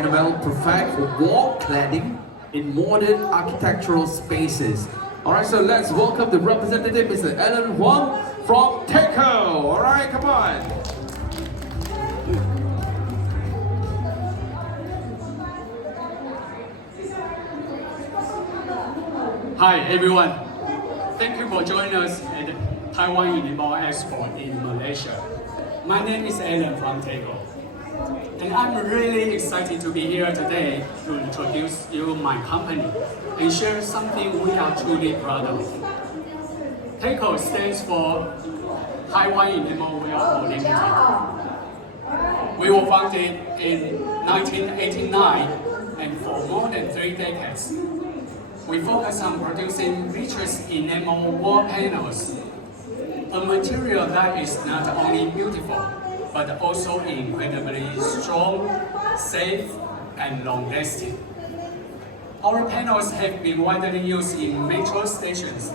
Enamel perfect for wall cladding in modern architectural spaces. Alright, so let's welcome the representative, Mr. Alan Huang from TECO. Alright, come on. Hi everyone, thank you for joining us at Taiwan Expo in Malaysia. My name is Alan from TECO, and I'm really excited to be here today to introduce you my company and share something we are truly proud of. TECO stands for Taiwan Enamelware Co Limited. We were founded in 1989, and for more than 3 decades, we focus on producing Vitreous enamel wall panels, a material that is not only beautiful, but also incredibly strong, safe, and long-lasting. Our panels have been widely used in metro stations,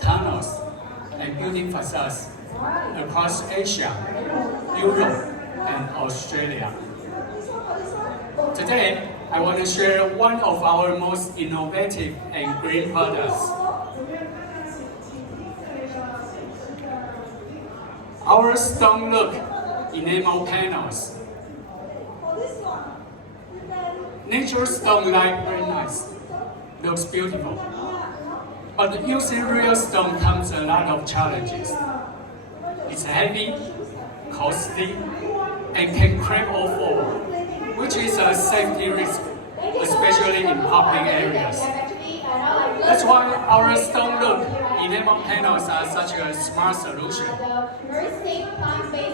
tunnels, and building facades across Asia, Europe, and Australia. Today, I want to share one of our most innovative and green products. Our stone look enamel panels. Natural stone like very nice, looks beautiful. But using real stone comes a lot of challenges. It's heavy, costly, and can crack or fall, which is a safety risk, especially in public areas. That's why our stone look enamel panels are such a smart solution.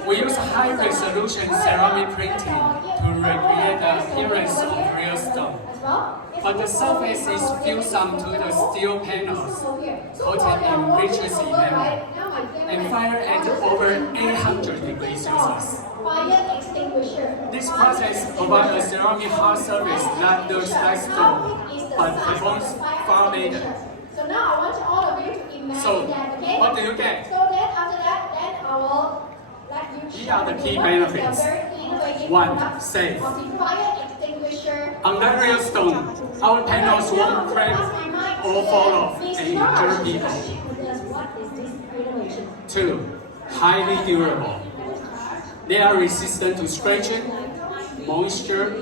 We use high-resolution ceramic printing to recreate the appearance of real stone. But the surface is fused onto the steel panels, coated in Vitreous enamel, and fired at over 800 degrees Celsius. This process provides a ceramic hard surface that looks like stone, but performs far better. So now I want all of you to imagine So, that, okay? what do you get? So then after that, then I will let you These are the key benefits. 1. Safe. Fire extinguisher. Under real stone, our panels won't crack or fall off and injure people. 2. Highly durable. They are resistant to scratching, moisture,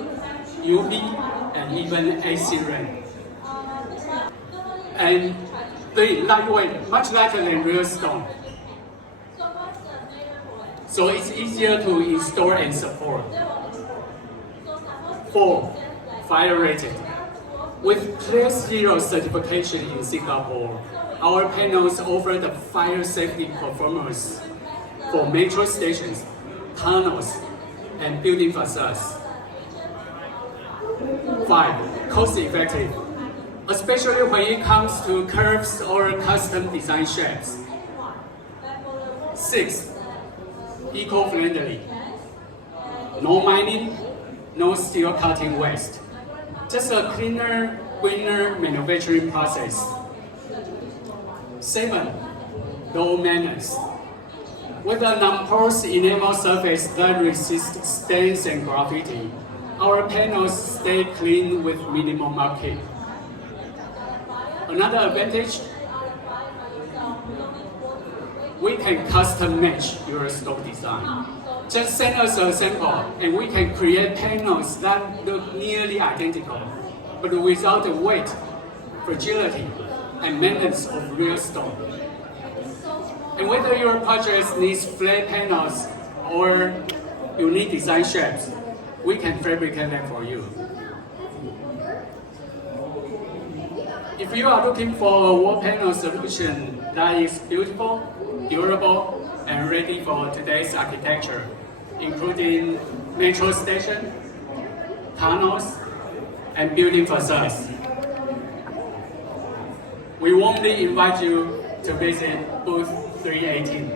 UV, and even acid rain. And 3. Lightweight, much lighter than real stone. So it's easier to install and support. 4. Fire rated. With Clear Zero certification in Singapore, our panels offer the fire safety performance for metro stations, tunnels, and building facades. 5. Cost effective, especially when it comes to curves or custom design shapes. 6. Eco-friendly. No mining, no steel cutting waste. Just a cleaner, greener manufacturing process. 7. Low maintenance. With a non-porous enamel surface that resists stains and graffiti, our panels stay clean with minimal marking. Another advantage, we can custom match your stone design. Just send us a sample and we can create panels that look nearly identical, but without the weight, fragility, and maintenance of real stone. And whether your project needs flat panels or unique design shapes, we can fabricate them for you. If you are looking for a wall panel solution that is beautiful, durable, and ready for today's architecture, including metro station, tunnels, and building facades, we warmly invite you to visit booth 318.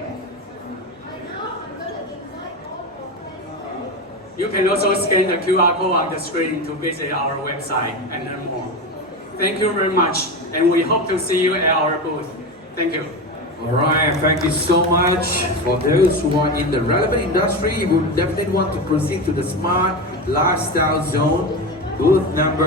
You can also scan the QR code on the screen to visit our website and learn more. Thank you very much, and we hope to see you at our booth. Thank you. Alright, thank you so much. For those who are in the relevant industry, you would definitely want to proceed to the Smart Lifestyle Zone, booth number